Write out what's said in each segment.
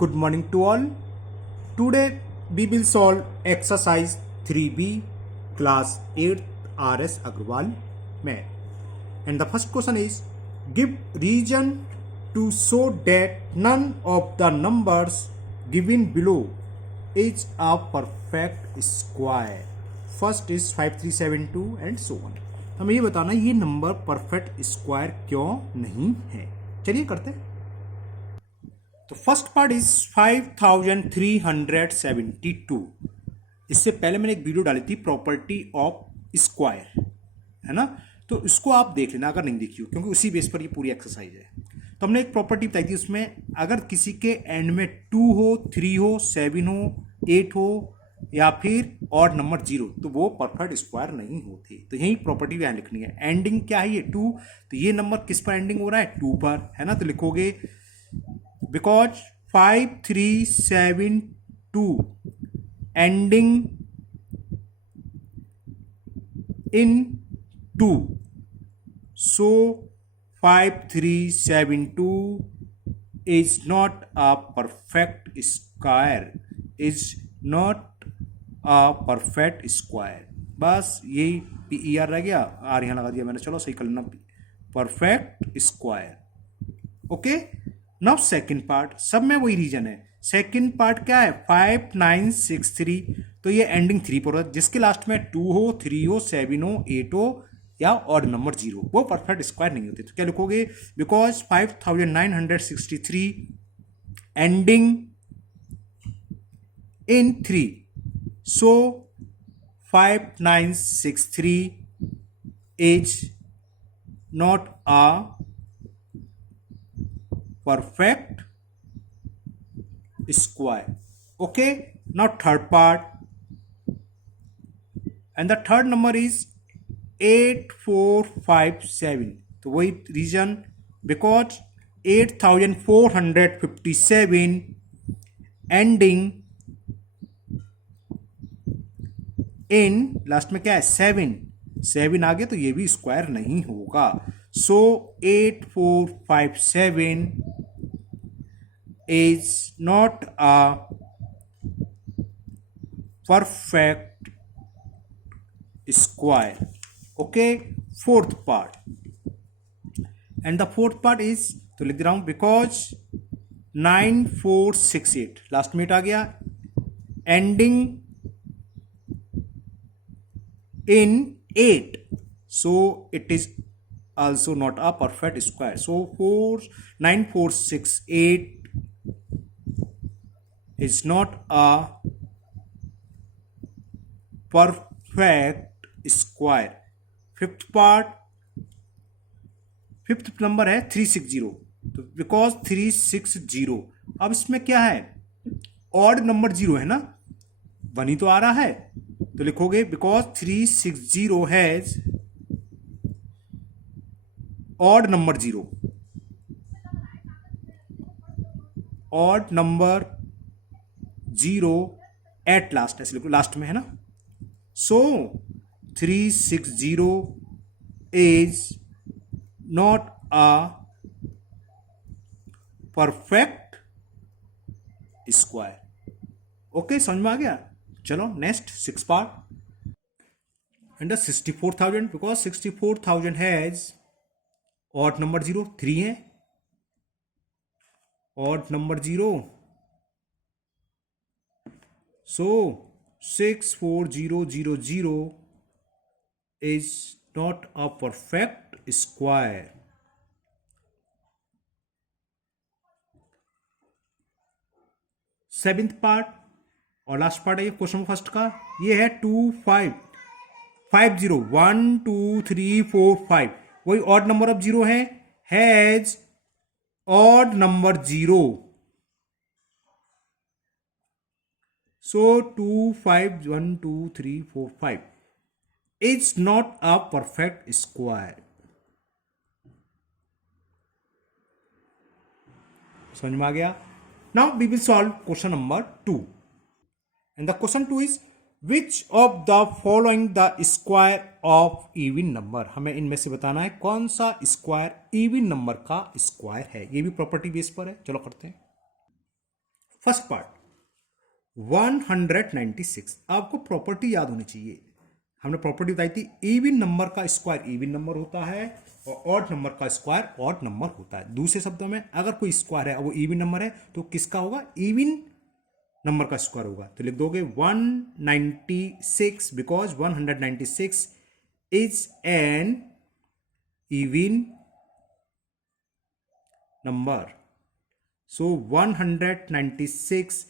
Good morning to all. Today we will solve exercise 3B class 8th RS Agrawal math. And the first question is, give reason to show that none of the numbers given below is a perfect square. First is 5372 and so on. हमें ये बताना ये number perfect square क्यों नहीं है. चलिए करते हैं. तो फर्स्ट पार्ट इज 5372. इससे पहले मैंने एक वीडियो डाली थी प्रॉपर्टी ऑफ स्क्वायर, है ना. तो इसको आप देख लेना अगर नहीं देखी हो, क्योंकि उसी बेस पर ये पूरी एक्सरसाइज है. तो हमने एक प्रॉपर्टी बताई थी उसमें, अगर किसी के एंड में 2 हो, 3 हो, 7 हो, 8 हो या फिर ऑड नंबर 0, तो वो परफेक्ट स्क्वायर नहीं होते. तो यही प्रॉपर्टी यहाँ लिखनी है. एंडिंग क्या है ये 2, तो ये नंबर किस पर एंडिंग हो रहा है 2 पर, है ना. तो लिखोगे because 5372 ending in 2, so 5372 is not a perfect square, is not a perfect square. बस यही PER रह गया, आर यहाँ लगा दिया मैंने. चलो सही कर लेना, perfect square. Okay. Now second part, सब में वही रीजन है. सेकंड पार्ट क्या है 5963, तो ये एंडिंग 3 पर होता है. जिसके लास्ट में 2 हो, 3 हो, 7 हो, 8 हो या ऑड नंबर 0, वो परफेक्ट स्क्वायर नहीं होते. तो क्या लिखोगे, because 5963 ending in 3, so 5963 is not a perfect square. Okay, now third part, and the third number is 8457. तो वही reason, because 8457 ending in last में क्या है 7 आ गया, तो ये भी स्क्वायर नहीं होगा. सो 8457 is not a perfect square. Okay, fourth part, and the fourth part is, तो लिख दे रहा हूं, because 9468 लास्ट में आ गया, ending in 8, so it is also not a perfect square. So 9468 is not a perfect square. Fifth part, fifth number है 360. तो because 360, अब इसमें क्या है ऑड नंबर 0 है ना, 1 ही तो आ रहा है. तो लिखोगे because 360 has odd number 0, odd number 0 at last, ऐसे लिखो लास्ट में, है ना. सो 360 is not a perfect square. Okay, समझ में आ गया. चलो next 6 part, and 64,000, because 64,000 has odd number 0, 3 है, odd number 0, so 64000 is not a perfect square. Seventh part और लास्ट पार्ट है ये क्वेश्चन फर्स्ट का, ये है 2550 1 2 3 4 5, वही ऑड नंबर ऑफ 0 है, has odd number 0, so 2 5 1 2 3 4 5 is not a perfect square. समझ में आ गया. Now we will solve question number 2. And the question 2 is, which of the following the square of even number. हमें इनमें से बताना है कौन सा स्क्वायर इवन नंबर का स्क्वायर है. ये भी प्रॉपर्टी बेस पर है. चलो करते हैं. फर्स्ट पार्ट 196, आपको प्रॉपर्टी याद होनी चाहिए। हमने प्रॉपर्टी बताई थी, इवन नंबर का स्क्वायर इवन नंबर होता है और ऑड नंबर का स्क्वायर ऑड नंबर होता है। दूसरे शब्दों में अगर कोई स्क्वायर है वो इवन नंबर है तो किसका होगा, इवन नंबर का स्क्वायर होगा। तो लिख दोगे 196 because 196 is an even number. So 196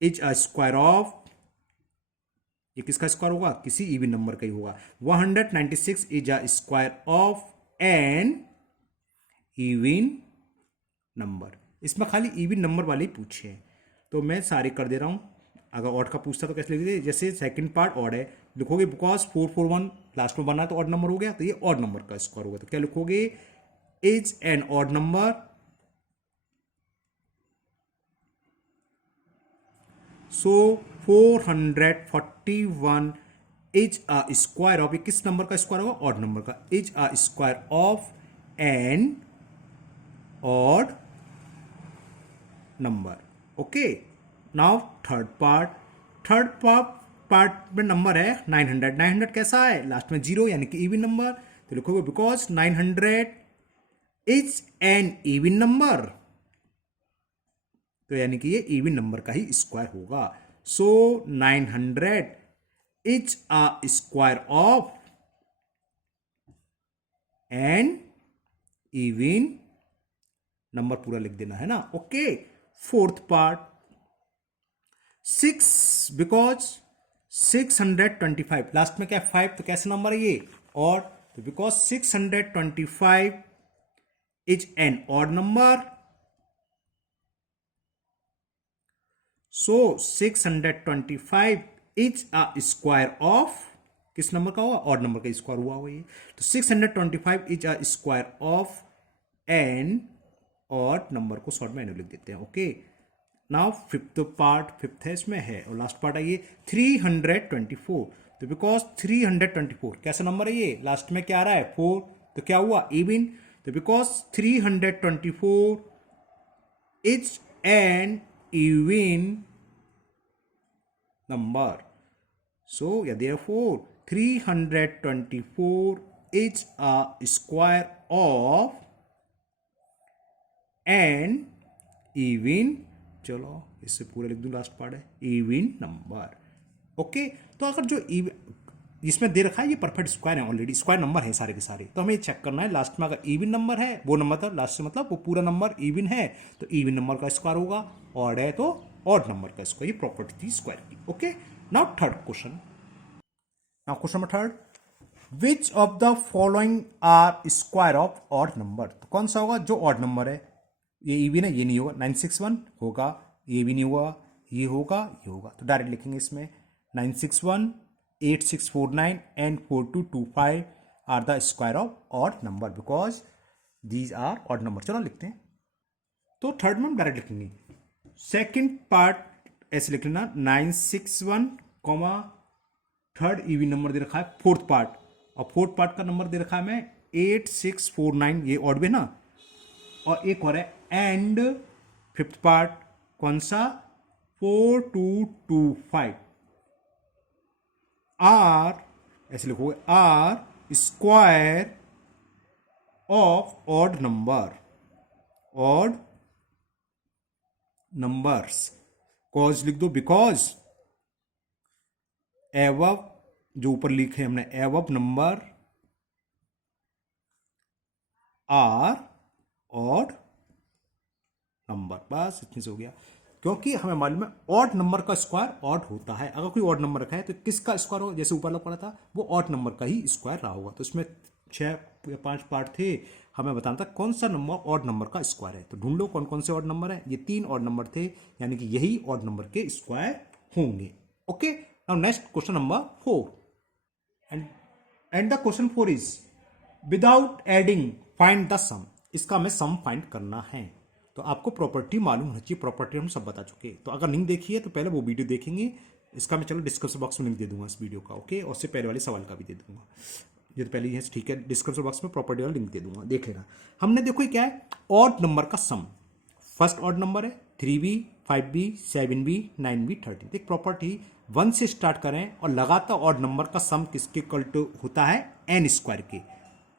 is a square of, ये किसका स्क्वायर होगा, किसी इवन नंबर का ही होगा। 196 is a square of an even number. इसमें खाली इवन नंबर वाले ही पूछे हैं तो मैं सारे कर दे रहा हूं। अगर ऑड का पूछता तो कैसे लिखोगे, जैसे सेकंड पार्ट ऑड है लिखोगे बिकॉज 441 लास्ट में बना तो ऑड नंबर हो गया, तो ये ऑड नंबर का स्क्वायर होगा। तो क्या लिखोगे, is an odd number. So 441 is a square of, किस नंबर का स्क्वायर होगा, ऑड नंबर का, is a square of an odd number. Okay, now third part में नंबर है 900। 900 कैसा है, लास्ट में जीरो यानी कि इवन नंबर। तो लिखोगे because 900 is an even number, तो यानी कि ये इवन नंबर का ही स्क्वायर होगा। So 900 is a square of an even number, पूरा लिख देना है ना। Okay, fourth part 6 because 625 last में क्या 5, तो कैसे नंबर है ये, ऑड। तो because 625 is an odd number. So 625 is a square of, किस नंबर का हुआ, ऑड नंबर का स्क्वायर हुआ ये। तो 625 is a square of an odd number को शॉर्ट में लिख देते हैं। Okay, now fifth part, fifth है इसमें है, और लास्ट पार्ट आइए 324। तो बिकॉज 324 कैसा नंबर है ये, लास्ट में क्या आ रहा है 4, तो क्या हुआ इवन। तो because 324 is an even number. So therefore 324 is a square of an even, चलो इससे पूरा लिख दूं, लास्ट पार्ट है इवन नंबर। ओके, तो अगर जो इसमें दे रखा है ये परफेक्ट स्क्वायर है, ऑलरेडी स्क्वायर नंबर है सारे के सारे, तो हमें चेक करना है लास्ट में अगर इवन नंबर है वो नंबर था लास्ट से, मतलब वो पूरा नंबर इवन है तो इवन नंबर का स्क्वायर होगा, ऑड है तो ऑड नंबर का स्क्वायर। ये प्रॉपर्टी थी स्क्वायर की। Okay, now third question, now question number third, which of the following are square of odd number. तो कौन सा होगा जो ऑड नंबर है, ये इवन है ये नहीं होगा, 961 होगा, ये भी नहीं हुआ, ये होगा, ये होगा। तो डायरेक्ट लिखेंगे इसमें 961 8649 and 4225 are the square of odd number because these are odd number. चलो लिखते हैं, तो थर्ड में हम डायरेक्ट लिखेंगे। सेकेंड पार्ट ऐसे लिख लेना 961 कॉमा थर्ड इवन नंबर दे रखा है फोर्थ पार्ट, और फोर्थ पार्ट का नंबर दे रखा है मैं 8649, ये ऑड में ना, और एक और है एंड फिफ्थ पार्ट कौन सा 4225 आर, ऐसे लिखोगे are square of odd number, odd numbers. Cause लिख दो बिकॉज एवब, जो ऊपर लिखे हमने above number are odd number, बस इतने से हो गया। क्योंकि हमें मालूम है ऑड नंबर का स्क्वायर ऑड होता है, अगर कोई ऑड नंबर रखा है तो किसका स्क्वायर हो, जैसे ऊपर पड़ा था वो ऑड नंबर का ही स्क्वायर रहा होगा। तो इसमें 6 या 5 पार्ट थे, हमें बताना था कौन सा नंबर ऑड नंबर का स्क्वायर है। तो ढूंढ लो कौन कौन से ऑड नंबर है, ये 3 ऑड नंबर थे, यानी कि यही ऑड नंबर के स्क्वायर होंगे। Okay, now next question number 4 and the question 4 is without adding find the sum. इसका हमें सम फाइंड करना है, तो आपको प्रॉपर्टी मालूम होना चाहिए, प्रॉपर्टी हम सब बता चुके हैं। तो अगर लिंक देखी है तो पहले वो वीडियो देखेंगे, इसका मैं चलो डिस्क्रिप्शन बॉक्स में लिंक दे दूंगा इस वीडियो का। ओके, और उससे पहले वाले सवाल का भी दे दूंगा, ये तो पहले ही है, ठीक है, डिस्क्रिप्शन बॉक्स में प्रॉपर्टी वाला लिंक दे दूंगा, देख लेना। हमने देखो ये क्या है, ऑड नंबर का सम, फर्स्ट ऑड नंबर है 3b, 5b, 7b, 9b, 13। एक प्रॉपर्टी 1 से स्टार्ट करें और लगातार ऑड नंबर का सम किसके इक्वल टू होता है एन स्क्वायर के,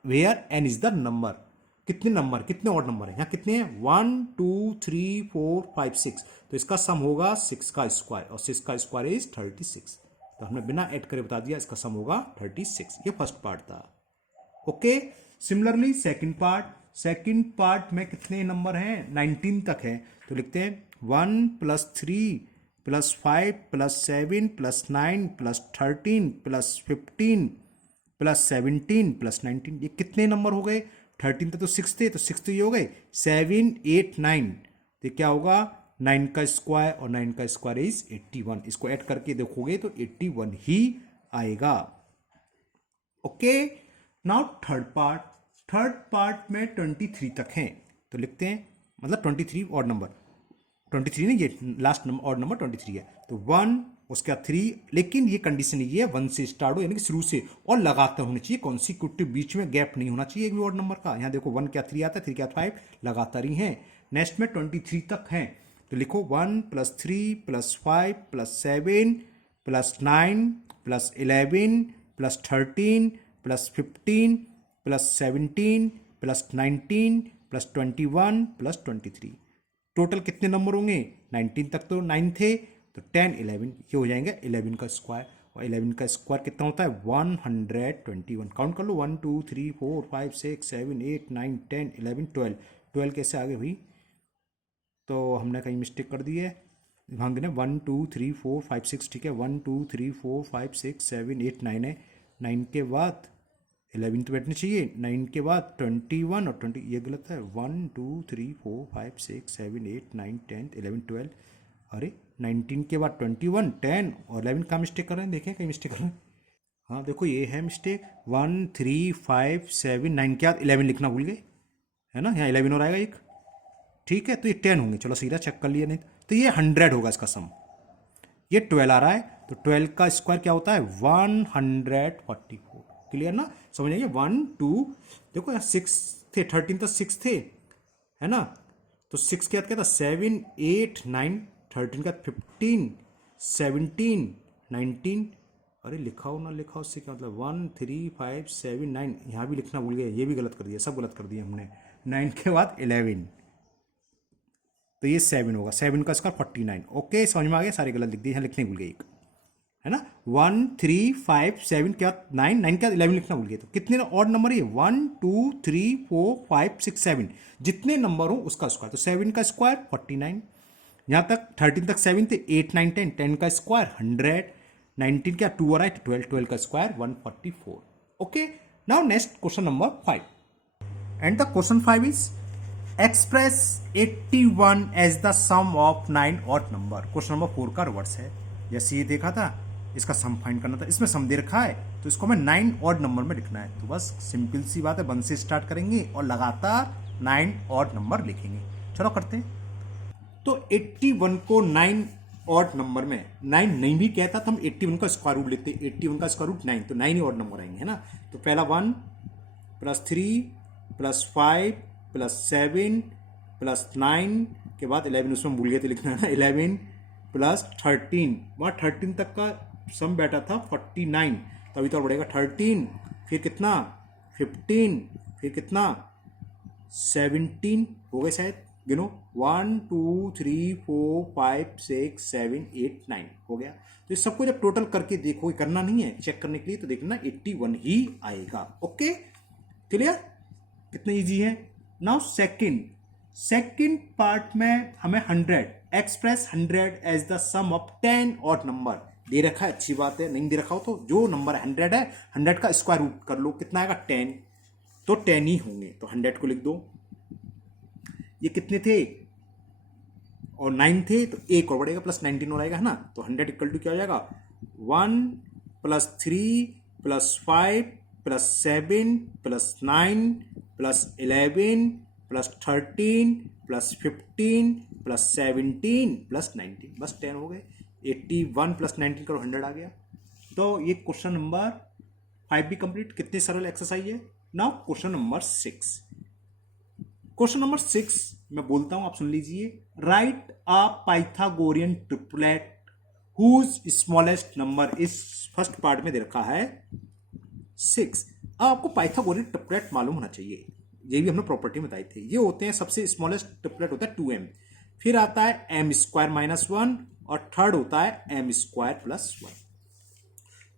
where N is the number. कितने नंबर, कितने ऑड नंबर है यहाँ, कितने हैं 1 2 3 4 5 6, तो इसका सम होगा 6 का स्क्वायर और 6 का स्क्वायर इज 36। तो हमने बिना ऐड करे बता दिया इसका सम होगा 36। ये फर्स्ट पार्ट था। ओके, सिमिलरली सेकंड पार्ट में कितने नंबर हैं 19 तक है, तो लिखते हैं 1 + 3 + 5 + 7 + 9 + 13 + 15 + 17 + 19। ये कितने नंबर हो गए, 13 तो 6 थे, तो 6 तो ये हो गए 7 8 9, तो क्या होगा 9 का स्क्वायर और 9 का स्क्वायर इज 81। इसको ऐड करके देखोगे तो 81 ही आएगा। ओके, नाउ थर्ड पार्ट में 23 तक हैं, तो लिखते हैं मतलब 23 ऑड नंबर, 23 नहीं, ये लास्ट नंबर ऑड नंबर 23 है, तो 1 उसके बाद 3, लेकिन ये कंडीशन ये है 1 से स्टार्ट हो यानी कि शुरू से और लगातार होनी चाहिए, कॉन्सिक्यूटिव, बीच में गैप नहीं होना चाहिए एक भी ऑड नंबर का। यहाँ देखो 1 क्या 3 आता है, 3 क्या 5, लगातार ही है। नेक्स्ट में 23 तक हैं, तो लिखो 1 + 3 + 5 + 7 + 9 + 11 + 13 + 15 + 17 + 19 + 21 + 23। टोटल कितने नंबर होंगे, 19 तक तो 9 थे, तो 10 11 ये हो जाएंगे 11 का स्क्वायर, और 11 का स्क्वायर कितना होता है 121। काउंट कर लो 1 2 3 4 5 6 7 8 9 10 11 12। 12 कैसे आगे हुई, तो हमने कहीं मिस्टेक कर दी है, ध्यान देना 1 2 3 4 5 6, ठीक है 1 2 3 4 5 6 7 8 9 है, 9 के बाद 11 तो बैठनी चाहिए, 9 के बाद 21 और 20, ये गलत है 1 2 3 4 5 6 7 8 9 10 11 12, अरे 19 के बाद 21 10 और 11 का मिस्टेक कर रहे हैं, देखें कहीं मिस्टेक कर रहे हैं, हाँ देखो ये है मिस्टेक, 1 3 5 7 9 के बाद 11 लिखना भूल गए, है ना, यहाँ 11 और आएगा एक, ठीक है, तो ये 10 होंगे, चलो सीधा चेक कर लिया, नहीं तो ये 100 होगा इसका सम। ये 12 आ रहा है, तो 12 का स्क्वायर क्या होता है 144। क्लियर ना, समझ आइए 1 2, देखो यार 6 थे, 13 तो 6 थे, है ना, तो 6 के बाद क्या था 7 8 9, 13 का 15 17 19, अरे लिखा हो ना लिखा हो उससे क्या मतलब 1 3 5 7 9, यहाँ भी लिखना भूल गए, ये भी गलत कर दिया, सब गलत कर दिया हमने। 9 के बाद 11, तो ये 7 होगा, 7 का स्क्वायर 49। ओके, समझ में आ गया, सारे गलत लिख दिए, यहाँ लिखने भूल गए एक, है ना, 1 3 5 7 क्या 9, 9 क्या 11 लिखना भूल गए, तो कितने ऑड नंबर है 1 2 3 4 5 6 7, जितने नंबर हो उसका स्क्वायर, तो 7 का स्क्वायर 49, यहाँ तक 13 तक 7 थे, 8 9 10, 10 का स्क्वायर 100, 19 क्या 2 और 12, 12 का square 144। Okay, now next question number 5, and the question 5 is express 81 as the sum of 9 odd number. Question number 4 का रिवर्स है, जैसे ये देखा था, इसका सम फाइंड करना था, इसमें सम दे रखा है, तो इसको हमें 9 ऑड नंबर में लिखना है, तो बस सिंपल सी बात है 1 से स्टार्ट करेंगे और लगातार 9 ऑड नंबर लिखेंगे। चलो करते हैं, तो 81 को 9 ऑड नंबर में 9 नहीं भी कहता तो हम 81 का स्क्वायर रूट लिखते, 81 का स्क्वायर रूट 9, तो 9 ही ऑड नंबर आएंगे, है ना। तो पहला 1 + 3 + 5 + 7 + 9 के बाद 11, उसमें भूल गए थे लिखना, है ना, 11 + 13, वहाँ 13 तक का सम बैठा था 49, तो अभी तो और बढ़ेगा 13, फिर कितना 15, फिर कितना 17 हो गए शायद, गिनो 1 2 3 4 5 6 7 8 9 हो गया। तो इस सबको जब टोटल करके देखो, करना नहीं है, चेक करने के लिए, तो देखना 81 ही आएगा। ओके, क्लियर, कितना इजी है। नाउ सेकंड पार्ट में हमें 100 express 100 as the sum of 10 odd number दे रखा है, अच्छी बात है, नहीं दे रखा हो तो जो नंबर 100 है 100 का स्क्वायर रूट कर लो, कितना आएगा 10, तो 10 ही होंगे, तो 100 को लिख दो। ये कितने थे और 9 थे, तो एक और बढ़ेगा प्लस 19 और आएगा, है ना, तो 100 इक्वल टू क्या हो जाएगा 1 + 3 + 5 + 7 + 9 + 11 + 13 + 15 + 17 + 19, बस 10 हो गए। 81 + 19 करो 100 आ गया। तो ये क्वेश्चन नंबर 5 भी कंप्लीट, कितनी सरल एक्सरसाइज है। Now question number 6, question number 6 मैं बोलता हूं, आप सुन लीजिए। Write a Pythagorean triplet whose smallest number is, first part में दे रखा है 6। आपको पाइथागोरियन ट्रिपलेट मालूम होना चाहिए, ये भी हमने प्रॉपर्टी में बताई थी। ये होते हैं, सबसे स्मॉलेस्ट ट्रिपलेट होता है 2m, फिर आता है m स्क्वायर माइनस 1 और थर्ड होता है m स्क्वायर प्लस 1।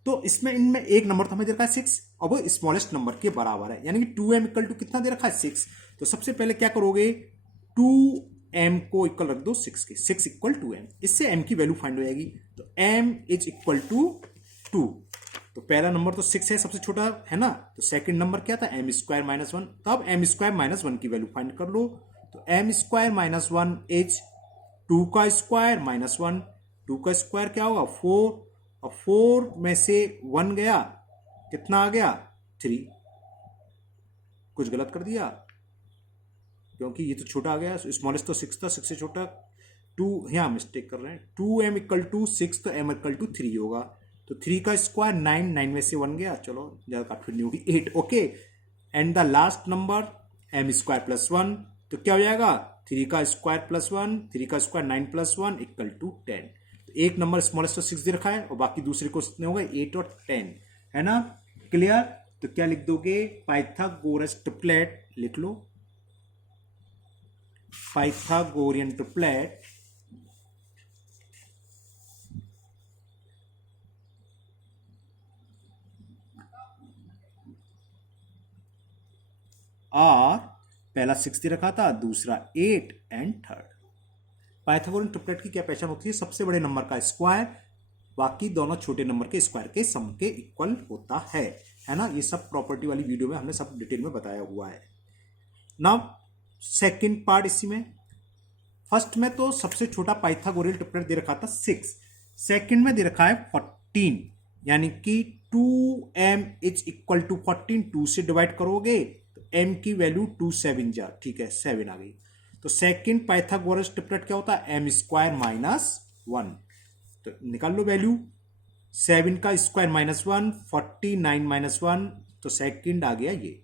तो इसमें इनमें एक नंबर तो हमें दे रखा है 6 और वो स्मॉलेस्ट नंबर के बराबर है, यानी कि 2m इक्वल टू कितना दे रखा है 6। तो सबसे पहले क्या करोगे, 2m को इक्वल रख दो 6 के, 6 इक्वल टू m, इससे m की वैल्यू फाइंड हो जाएगी। तो m इज इक्वल टू 2। तो पहला नंबर तो 6 है, सबसे छोटा है ना। तो सेकंड नंबर क्या था, m स्क्वायर माइनस 1। तो अब m स्क्वायर माइनस 1 की वैल्यू फाइंड कर लो। तो m स्क्वायर माइनस 1 इज 2 का स्क्वायर माइनस 1। 2 का स्क्वायर क्या होगा 4, और 4 में से 1 गया, कितना आ गया 3। कुछ गलत कर दिया क्योंकि ये तो छोटा आ गया, स्मॉलेस्ट तो 6 था, 6 से छोटा 2, यहाँ मिस्टेक कर रहे हैं। 2m इक्वल टू 6 तो m इक्वल टू 3 होगा। तो 3 का स्क्वायर 9, 9 में से 1 गया, चलो ज़्यादा काटफिर नहीं होगी, 8। Okay, and the last number m square plus 1, तो क्या हो जाएगा 3 का स्क्वायर प्लस 1, 3 का स्क्वायर 9 प्लस 1 इक्वल टू 10। तो एक नंबर स्मॉलेस्ट तो 6 दे रखा है और बाकी दूसरे को कितने हो गए 8 और 10, है ना। क्लियर। तो क्या लिख दोगे, पाइथागोरस ट्रिपलेट लिख लो, पाइथागोरियन ट्रिपलेट और पहला 6 दे रखा था, दूसरा 8 एंड थर्ड। पाइथागोरियन ट्रिपलेट की क्या पहचान होती है, सबसे बड़े नंबर का स्क्वायर बाकी दोनों छोटे नंबर के स्क्वायर के सम के इक्वल होता है ना। ये सब प्रॉपर्टी वाली वीडियो में हमने सब डिटेल में बताया हुआ है। नाउ सेकंड पार्ट इसी में, फर्स्ट में तो सबसे छोटा पाइथागोरियन ट्रिपलेट दे रखा था 6, सेकंड में दे रखा है 14, यानी कि 2m इज इक्वल टू 14। 2 से डिवाइड करोगे तो m की वैल्यू 2 7 जा, ठीक है 7 आ गई। तो सेकंड पाइथागोरस ट्रिपलेट क्या होता है, m स्क्वायर माइनस 1। तो निकाल लो वैल्यू, 7 का स्क्वायर माइनस 1, 49 माइनस 1, तो सेकंड आ गया ये।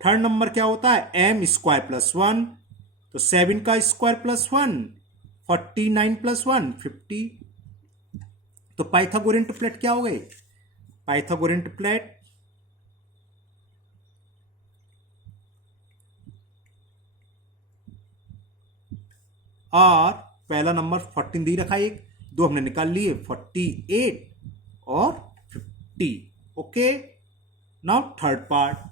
थर्ड नंबर क्या होता है, m स्क्वायर प्लस 1, तो 7 का स्क्वायर प्लस 1, 49 प्लस 1 50। तो पाइथागोरियन ट्रिपलेट क्या हो गए, पाइथागोरियन ट्रिपलेट और पहला नंबर 14 दे रखा है, एक दो हमने निकाल लिए 48 और 50। Okay, now third part,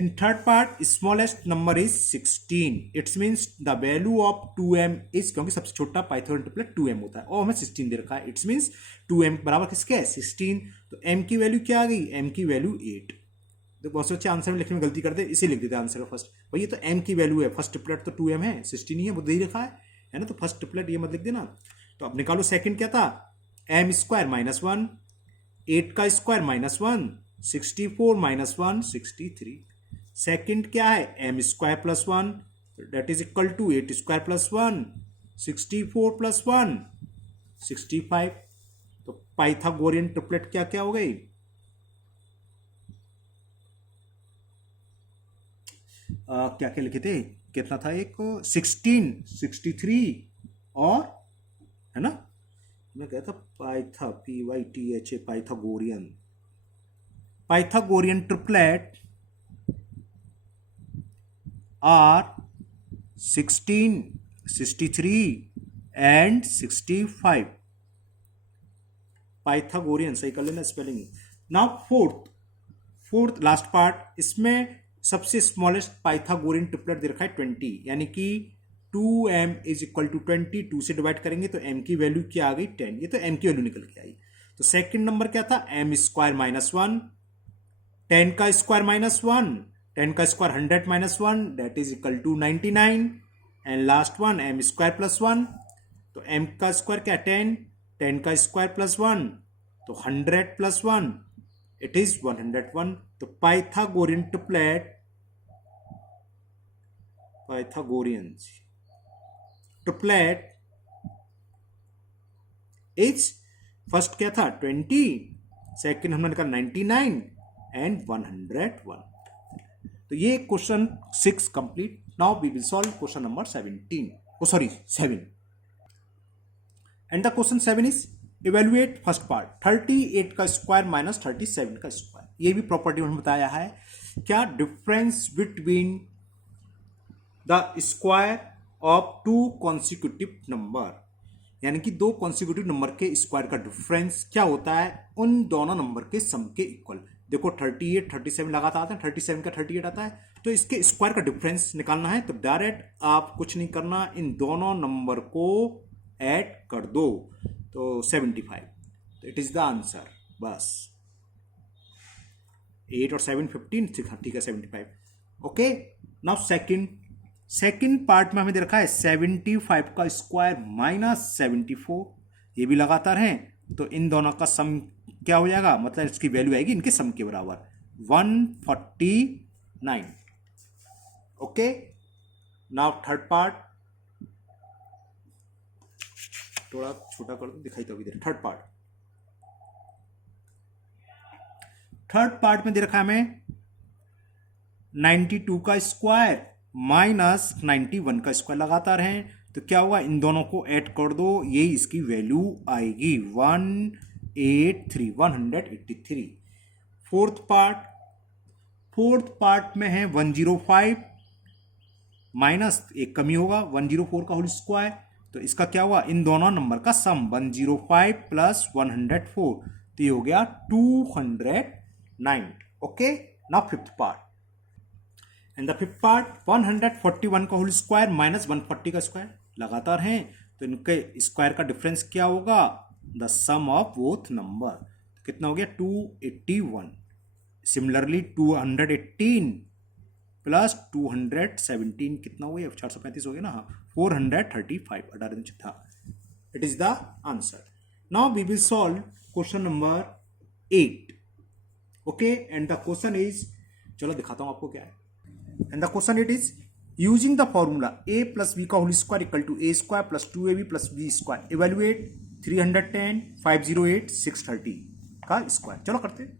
in third part smallest number is 16, it means the value of 2m is, क्योंकि सबसे छोटा पाइथागोरियन ट्रिपलेट 2m होता है और हमें 16 दे रखा है, इट्स मीन्स 2m बराबर किसके है 16। तो m की वैल्यू क्या आ गई, m की वैल्यू 8। तो बहुत से अच्छे आंसर में लिखने में गलती करते हैं, इसे लिख देते हैं आंसर का फर्स्ट, भैया तो m की वैल्यू है, फर्स्ट ट्रिपलेट तो 2m है, 16 ही है, वो दे ही रखा है ना। तो फर्स्ट ट्रिपलेट ये मत लिख देना। तो अब निकालो सेकंड क्या था, m स्क्वायर माइनस 1, 8 का स्क्वायर माइनस 1, 64 माइनस 1 63। सेकंड क्या है, m square plus 1, that is equal to 8 square plus 1, 64 plus 1 65। तो पाइथागोरियन ट्रिपलेट क्या क्या हो गई, क्या क्या लिखे थे, कितना था, एक 16 63 और, है ना, मैं कहता पाइथा PYTHA Pythagorean, Pythagorean triplet are 16 63 and 65। Pythagorean सही कर लेना spelling. Now fourth last part, इसमें सबसे स्मॉलेस्ट पाइथागोरियन ट्रिपलेट दे रखा है 20, यानी कि 2m इज इक्वल टू 20। 2 से डिवाइड करेंगे तो m की वैल्यू क्या आ गई 10, ये तो m की वैल्यू निकल के आई। तो सेकंड नंबर क्या था, m स्क्वायर माइनस 1, 10 का स्क्वायर माइनस 1, 10 का square 100 minus 1, that is equal to 99। And last one m square plus 1, तो m का स्क्वायर क्या 10, 10 का स्क्वायर प्लस 1, तो 100 प्लस 1 इट इज 101। तो Pythagorean triplet, Pythagorean triplet is, first क्या था 20, सेकंड हमने निकाला 99 एंड 101। तो ये question 6 complete. Now we will solve question number 17, oh sorry 7। And the question 7 is evaluate first part 38 का स्क्वायर माइनस 37 का स्क्वायर। ये भी प्रॉपर्टी में बताया है क्या, difference between the square of to consecutive number, यानी कि दो कॉन्सिक्यूटिव नंबर के स्क्वायर का डिफरेंस क्या होता है उन दोनों नंबर के सम के इक्वल। देखो 38 37 लगातार आता है, 37 का 38 आता है, तो इसके स्क्वायर का डिफरेंस निकालना है। तो डायरेक्ट आप कुछ नहीं करना, इन दोनों नंबर को ऐड कर दो तो 75, तो इट इज द आंसर। बस 8 और 7 15, ठीक है 75। ओके, नाउ सेकंड पार्ट में हमें दे रखा है 75 का स्क्वायर माइनस 74, ये भी लगातार हैं, तो इन दोनों का सम क्या हो जाएगा, मतलब इसकी वैल्यू आएगी इनके सम के बराबर 149। ओके, नाउ थर्ड पार्ट, थोड़ा छोटा कर दो, दिखाई तो अभी दे। थर्ड पार्ट में दे रखा है हमें 92 का स्क्वायर माइनस 91 का स्क्वायर लगातार हैं, तो क्या हुआ, इन दोनों को ऐड कर दो, ये इसकी वैल्यू आएगी 183। फोर्थ पार्ट में है 105 माइनस एक कमी होगा 104 का होल स्क्वायर, तो इसका क्या हुआ, इन दोनों नंबर का सम 105 प्लस 104, तो ये हो गया 209। Okay, now fifth part, and the fifth part 141 का होल स्क्वायर माइनस 140 का स्क्वायर लगातार हैं, तो इनके स्क्वायर का डिफरेंस क्या होगा, the sum of both number, तो कितना हो गया 281। सिमिलरली 218 प्लस 217 कितना हो गया, 435 हो गया ना, हाँ 435 18 था। It is the answer. Now we will solve question number 8। Okay, and the question is, चलो दिखाता हूं आपको क्या है। And the question it is using the formula a plus B का whole square equal to a square plus 2ab plus b square, evaluate 310 508 630 का square. चलो करते हैं।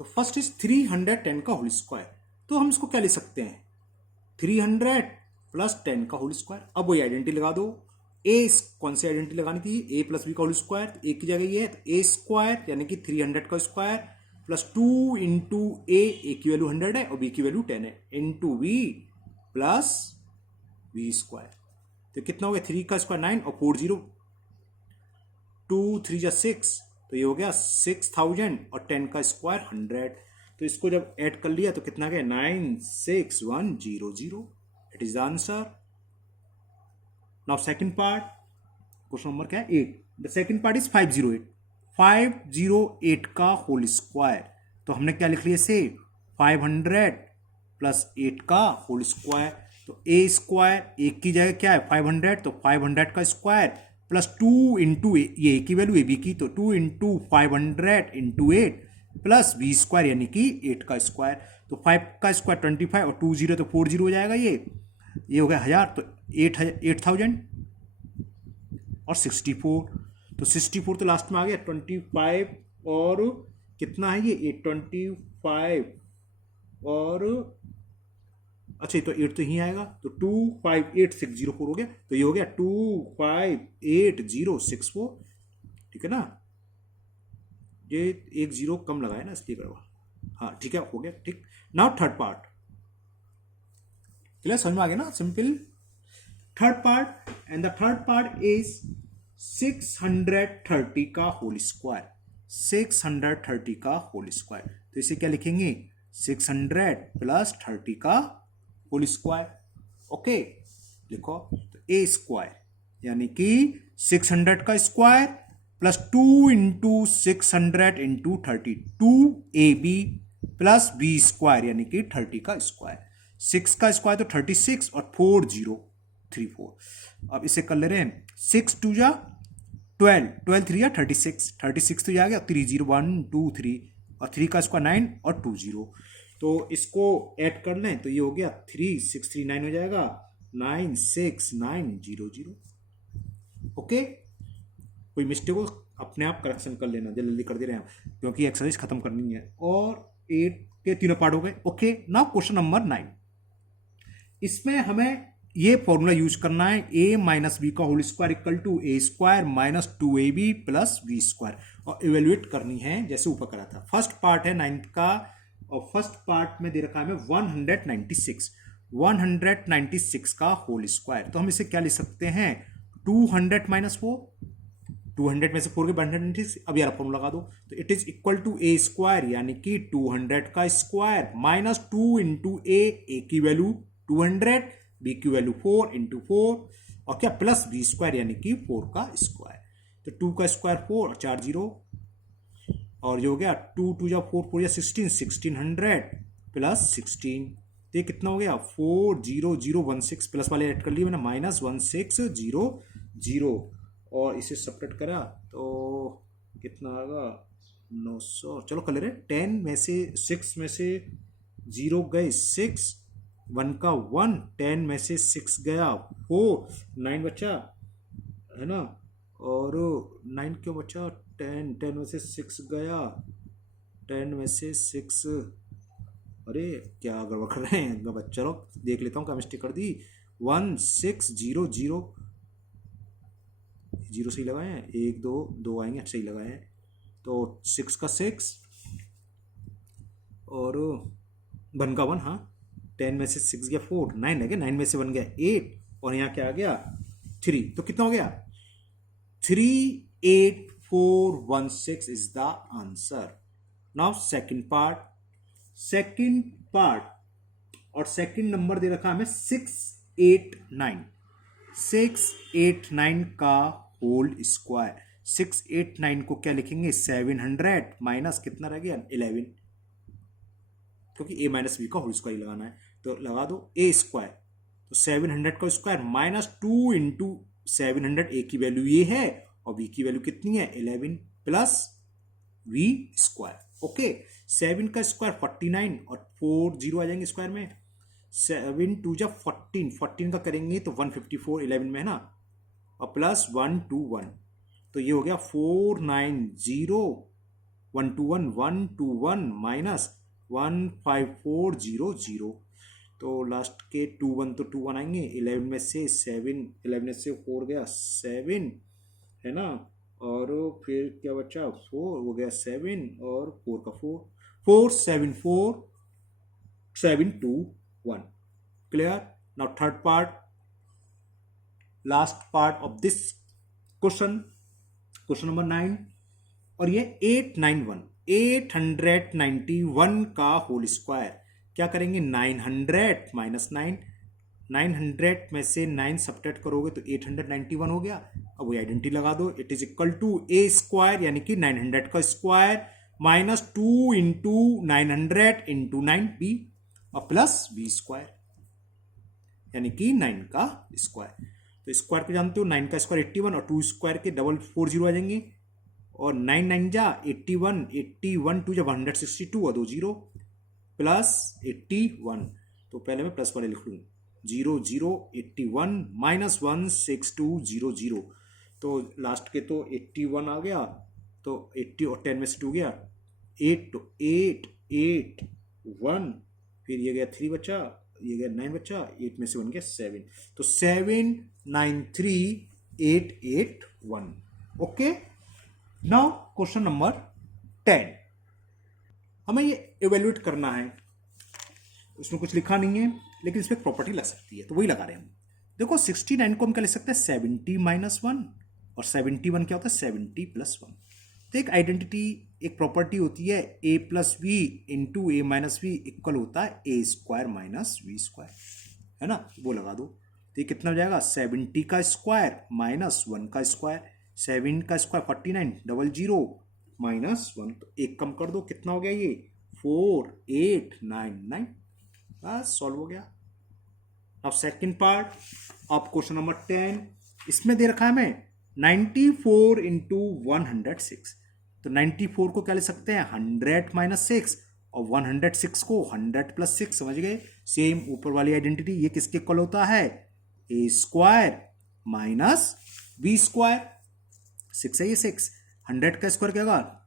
तो फर्स्ट इज 310 का होल स्क्वायर, तो हम इसको क्या लिख सकते हैं, 300 प्लस 10 का होल स्क्वायर। अब वही आइडेंटिटी लगा दो, ए कौन सी आइडेंटिटी लगानी थी, ए प्लस बी का होल स्क्वायर, तो ए की जगह ये है, तो ए स्क्वायर यानी कि 300 का स्क्वायर प्लस 2 इंटू ए की वैल्यू 100 है और बी की वैल्यू 10 है, into V plus V square, तो कितना हो गया 3 का स्क्वायर 9 और 4 0, 2 3 जा 6, तो ये हो गया 6000 और 10 का स्क्वायर 100, तो इसको जब ऐड कर लिया तो कितना गया 96100। It is the answer. Now second part, question number क्या है 8। द सेकंड पार्ट इज 508 का होल स्क्वायर, तो हमने क्या लिख लिया से 500 प्लस 8 का होल स्क्वायर, तो ए स्क्वायर एक की जगह क्या है 500, तो 500 का स्क्वायर प्लस 2 इंटू ये की वैल्यू ए बी की, तो 2 into 500 into 8 plus B square यानी कि 8 का स्क्वायर, तो 5 का स्क्वायर 25 और 2 0 तो 4 0 हो जाएगा, ये हो गया 1000, तो 8000 और 64, तो 64 तो लास्ट में आ गया 25 और कितना है ये 825 और अच्छा तो 8 तो ही आएगा, तो 258604 हो गया, तो ये हो गया 258064। ठीक है ना, ये एक जीरो कम लगाया ना इसलिए करवा, हाँ ठीक है हो गया ठीक। नाउ थर्ड पार्ट, चलिए समझ में आ गया ना, simple. Third part, and the third part is 630 का होल स्क्वायर, 630 का होल स्क्वायर, तो इसे क्या लिखेंगे 600 प्लस 30 का होल स्क्वायर। ओके लिखो, तो ए स्क्वायर यानी कि 600 का square plus 2 into 600 into 30, 2ab plus B square यानी कि 30 का स्क्वायर, 6 का स्क्वायर तो 36 और 4034। अब इसे कर ले रहे हैं 6 2 जा 12, 12 3 जा 36, 36 तो जा गया 3 0 1 2 3 और 3 का स्क्वायर 9 और 2 0, तो इसको ऐड कर लें तो ये हो गया 3639 हो जाएगा 96900। ओके, कोई मिस्टेक हो अपने आप करेक्शन कर लेना, जल्दी कर दे रहे हैं क्योंकि एक्सरसाइज खत्म करनी है। और 8 के तीनों पार्ट हो गए। ओके, नाउ क्वेश्चन नंबर 9, इसमें हमें ये फॉर्मूला यूज करना है, ए माइनस बी का whole square equal to A square minus 2ab plus B square, और इवेल्युएट करनी है जैसे ऊपर करा था। फर्स्ट पार्ट है 9th का, और फर्स्ट पार्ट में दे रखा है हमें 196 का होल स्क्वायर। तो हम इसे क्या लिख सकते हैं, 200 माइनस 4, 200 में से 4 के 196। अब यार फॉर्मूला लगा दो, तो it is equal to A square यानी कि 200 का स्क्वायर माइनस 2 इंटू ए की वैल्यू 200, बी की वैल्यू 4 इंटू 4, और क्या प्लस बी स्क्वायर यानी कि 4 का स्क्वायर। तो 2 का स्क्वायर 4 और 4 जीरो, और जो हो गया 2 2 जा 4 4 या 16, 1600 प्लस 16, तो ये कितना हो गया 40016 प्लस वाले ऐड कर लिए मैंने, माइनस 1600, और इसे सपरेट करा तो कितना आएगा 900। चलो कर ले रहे, 10 में से 6 में से 0 गए 6, 1 का 1, 10 में से 6 गया 4, 9 बचा है ना, और 9 क्यों बचा, 10 में से 6 गया, 10 में से 6, अरे क्या गड़बड़ कर रहे हैं बच्चा लोग, देख लेता हूँ क्या मिस्टेक कर दी। 1600, जीरो सही लगाए हैं, 1 2 2 आएंगे, सही लगाए हैं। तो 6 का 6 और 1 का 1, हाँ 10 में से 6 गया 4, 9 है क्या, 9 में से 1 गया 8, और यहाँ क्या आ गया 3, तो कितना हो गया 38416 is the answer. Now second part, और सेकंड नंबर दे रखा हमें 689 का होल स्क्वायर। 689 को क्या लिखेंगे, 700 माइनस कितना रह गया 11, क्योंकि ए माइनस बी का होल स्क्वायर लगाना है, तो लगा दो ए स्क्वायर, तो 700 का स्क्वायर माइनस 2 इंटू 700, ए की वैल्यू ये है और बी की वैल्यू कितनी है 11 प्लस वी स्क्वायर। ओके, 7 का स्क्वायर 49 और 4 जीरो आ जाएंगे स्क्वायर में, 7 2 जा 14, 14 का करेंगे तो 154 11 में है ना, और प्लस 121, तो ये हो गया 490 121 121 माइनस 15400, तो लास्ट के 21 तो 21 आएंगे, 11 में से 7, 11 में से 4 गया 7 है ना, और फिर क्या बचा 4 हो गया 7 और 4 का 4, 474721। Clear. Now third part, last part of this question number 9, और ये 891 का होल स्क्वायर। क्या करेंगे 900 माइनस 9, 900 में से 9 सब्ट्रैक्ट करोगे तो 891 हो गया। अब वो आइडेंटिटी लगा दो, it is equal to A square यानी कि 900 का square minus 2 into 900 into 9 B, और प्लस बी स्क्वायर यानी कि 9 का स्क्वायर। तो स्क्वायर पे जानते हो 9 का स्क्वायर 81 और 2 स्क्वायर के डबल 40 आ जाएंगे, और 9 9 जा 81, 81 2 जा 162 और 2 जीरो प्लस 81, तो पहले मैं प्लस वाले लिख लूँ 0081 माइनस 16200, तो लास्ट के तो 81 आ गया, तो 80 और 10 में से 2 गया 8, तो 8 8 1, फिर ये गया 3 बचा, ये गया 9 बचा, 8 में से 1 गया 7, तो 793881। ओके, नाउ क्वेश्चन नंबर 10, हमें ये इवेल्युएट करना है, उसमें कुछ लिखा नहीं है लेकिन इसमें प्रॉपर्टी लग सकती है, तो वही लगा रहे हैं हम। देखो 69 को हम क्या लिख सकते हैं 70 माइनस 1, और 71 क्या होता है 70 प्लस 1। तो एक आइडेंटिटी, एक प्रॉपर्टी होती है a plus V into A minus V equal होता है A square minus V square, है ना, वो लगा दो। तो ये कितना हो जाएगा 70 का स्क्वायर माइनस 1 का स्क्वायर, 7 का स्क्वायर 49 00 माइनस 1, तो एक कम कर दो, कितना हो गया ये 4899, बस सॉल्व हो गया। अब second part of question number 10, इसमें दे रखा है हमें 94 इंटू 106, तो 94 को क्या ले सकते हैं 100 माइनस 6, और 106 को 100 प्लस 6, समझ गए। सेम ऊपर वाली आइडेंटिटी, ये किसके इक्वल होता है A square minus B square, 6 है ये 6, 100 का स्क्वायर क्या होगा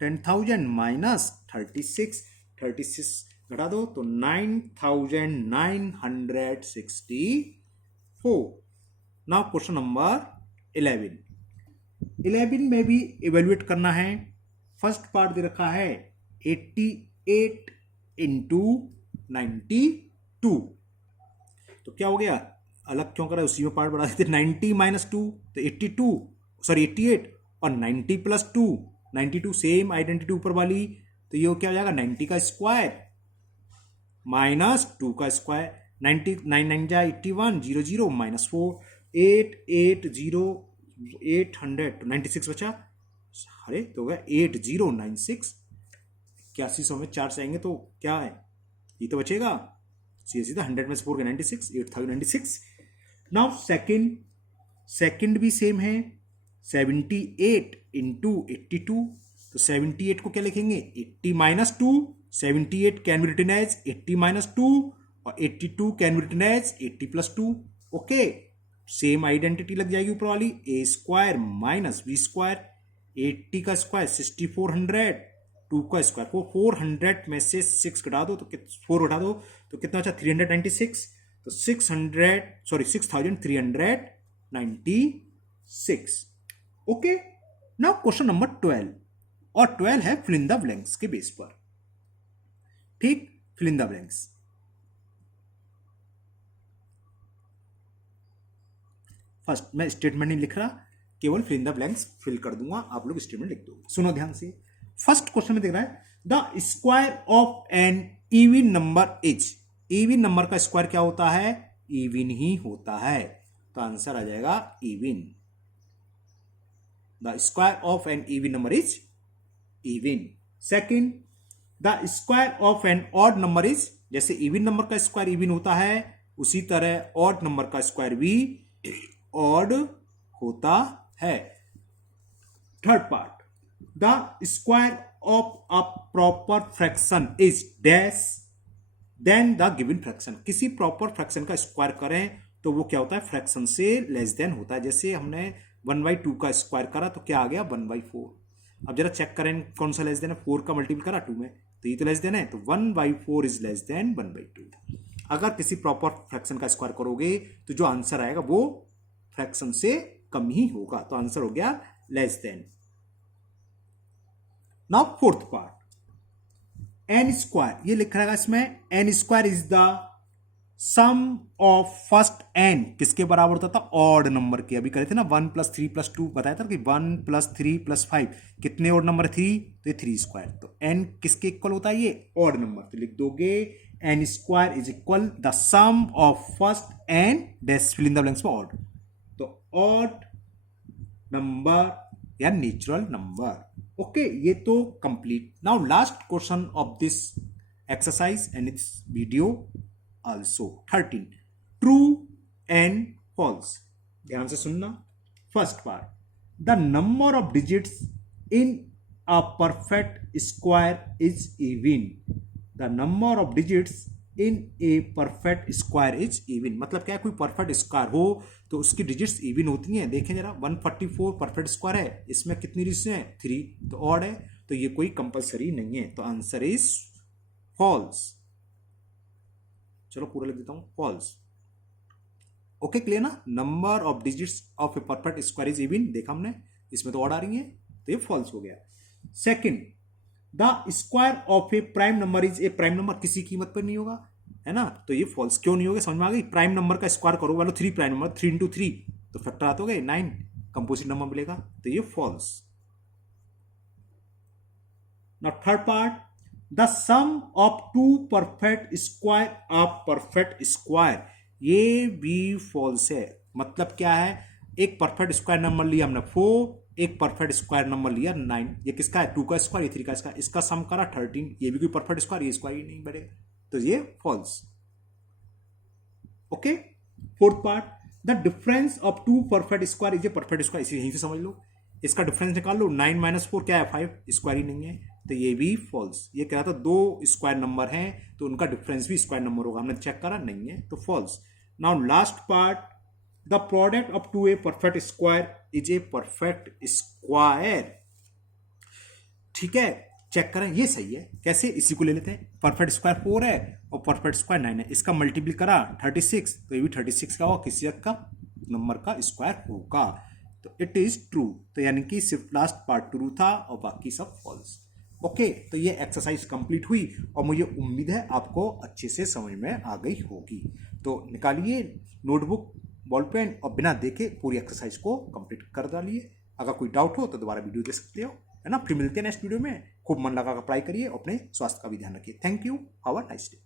10,000 माइनस 36 घटा दो तो 9,964, 4. नाउ क्वेश्चन नंबर 11 में भी इवेल्युएट करना है. फर्स्ट पार्ट दे रखा है 88 इंटू 92. तो क्या हो गया, अलग क्यों करा, उसी में पार्ट बढ़ा देते. 90 माइनस 2 तो 82, सॉरी 88, और 90 प्लस 2 92, सेम आइडेंटिटी ऊपर वाली. तो ये क्या हो जाएगा 90 का स्क्वायर माइनस 2 का स्क्वायर. 90 9 9 जा 81, 0 0 माइनस 4 8 8 0 800 तो 96 बचा. अरे तो हो गया 8096. 8100 में 4 से आएंगे तो क्या है, ये तो बचेगा सीधा सीधा. 100 में से 4 के 96, 8096. नाउ सेकंड भी सेम है. 78 इंटू 82. तो 78 को क्या लिखेंगे 80 minus 2. 78 can be written as 80 minus 2 और 82 can be written as 80 plus 2. ओके, सेम आइडेंटिटी लग जाएगी ऊपर वाली. A square minus B square. 80 का स्क्वायर 6400, 2 का स्क्वायर को 400 में से 6 घटा दो तो 4 घटा दो तो कितना अच्छा 396. तो 6396. ओके, नाउ क्वेश्चन नंबर 12, और 12 है फिल इन द ब्लैंक्स के बेस पर. ठीक, fill in the blanks. First मैं स्टेटमेंट नहीं लिख रहा, केवल fill in the blanks fill कर दूंगा, आप लोग स्टेटमेंट लिख दो. सुनो ध्यान से. फर्स्ट क्वेश्चन में देख रहा है the square of an even number is. Even number का स्क्वायर क्या होता है, इवन ही होता है. तो आंसर आ जाएगा even. The square of an even number is even. Second, the square of an odd number is. जैसे इवन नंबर का स्क्वायर इवन होता है, उसी तरह ऑड नंबर का स्क्वायर भी ऑड होता है. Third part, the square of a proper fraction is dash than the given fraction. किसी प्रॉपर फ्रैक्शन का स्क्वायर करें तो वो क्या होता है, फ्रैक्शन से लेस देन होता है. जैसे हमने 1/2 का स्क्वायर करा तो क्या आ गया 1/4. अब जरा चेक करें कौन सा लेस देन है. 4 का मल्टीपल करा 2 में तो ये तो लेस देन है. तो 1/4 इज लेस देन 1/2. अगर किसी प्रॉपर फ्रैक्शन का स्क्वायर करोगे तो जो आंसर आएगा वो फ्रैक्शन से कम ही होगा. तो आंसर हो गया less than. Now fourth part, N square. ये लिखा रहेगा इसमें N square is the sum of first N. किसके बराबर होता था, ऑड नंबर के. अभी करे थे ना 1 + 3 + 2 बताया था कि 1 + 3 + 5 कितने ऑड नंबर 3, तो ये 3 स्क्वायर. तो एन किसके इक्वल होता है, ये ऑड नंबर. तो लिख दोगे N square is equal the sum of first N dash fill in the blanks में ऑड. तो ऑड नंबर या नेचुरल नंबर. ओके, ये तो complete. Now last question of this exercise and its video also. 13, true and false. ध्यान से सुनना. First part, the number of digits in a perfect square is even. The number of digits in a perfect square is even. मतलब क्या है, कोई perfect square हो तो उसकी डिजिट्स इवन होती हैं. देखें जरा 144 परफेक्ट स्क्वायर है, इसमें कितनी डिजिट्स हैं 3, तो ऑड है. तो ये कोई कंपलसरी नहीं है. तो आंसर इज फॉल्स. चलो पूरा लिख देता हूं, फॉल्स. ओके, क्लियर ना. Number of digits of A perfect square is even. देखा हमने, इसमें तो ऑड आ रही है तो ये फॉल्स हो गया. Second, the square of A prime number is a prime number. किसी कीमत पर नहीं होगा, है ना. तो ये फॉल्स क्यों नहीं होगा, समझ में आ गई. प्राइम नंबर का स्क्वायर करो वालों 3 प्राइम नंबर, 3 × 3 तो फैक्टर आते हो गए 9, कंपोजिट नंबर मिलेगा. तो ये false. Now third part, the sum of 2 perfect square of perfect square. ये भी फॉल्स है. मतलब क्या है, एक परफेक्ट स्क्वायर नंबर लिया हमने 4, एक परफेक्ट स्क्वायर नंबर लिया 9. ये किसका है, 2 का स्क्वायर, ये 3 का स्क्वायर. इसका सम करा 13. ये भी कोई परफेक्ट स्क्वायर, ये स्क्वायर ही नहीं बढ़ेगा. तो ये false. Okay, fourth part, the difference of 2 perfect square is a perfect square. इसी यहीं से समझ लो. इसका डिफरेंस निकाल लो. 9 - 4 क्या है 5, स्क्वायर ही नहीं है. तो ये भी फॉल्स. ये कह रहा था 2 स्क्वायर नंबर हैं तो उनका डिफरेंस भी स्क्वायर नंबर होगा. हमने चेक करा, नहीं है, तो false. Now last part, the product of 2 a perfect square is a perfect square. ठीक है, चेक करें ये सही है। कैसे, इसी को ले लेते हैं, परफेक्ट स्क्वायर 4 है और परफेक्ट स्क्वायर 9 है, इसका मल्टीपल करा 36, तो ये भी 36 का होगा, किसी का नंबर का स्क्वायर होगा, तो इट इज ट्रू। तो यानी कि सिर्फ लास्ट पार्ट ट्रू था और बाकी सब फॉल्स। ओके, तो ये एक्सरसाइज कंप्लीट हुई और मुझे उम्मीद है आपको अच्छे से समझ में आ गई होगी। तो निकालिए नोटबुक, बॉल पेन और बिना देखे पूरी एक्सरसाइज को कंप्लीट कर डालिए। अगर कोई डाउट हो तो दोबारा वीडियो देख सकते हो, है ना। फिर मिलते हैं नेक्स्ट वीडियो में। खूब मन लगा कर पढ़ाई करिए, अपने स्वास्थ्य का भी ध्यान रखिए। Thank you, have a nice day.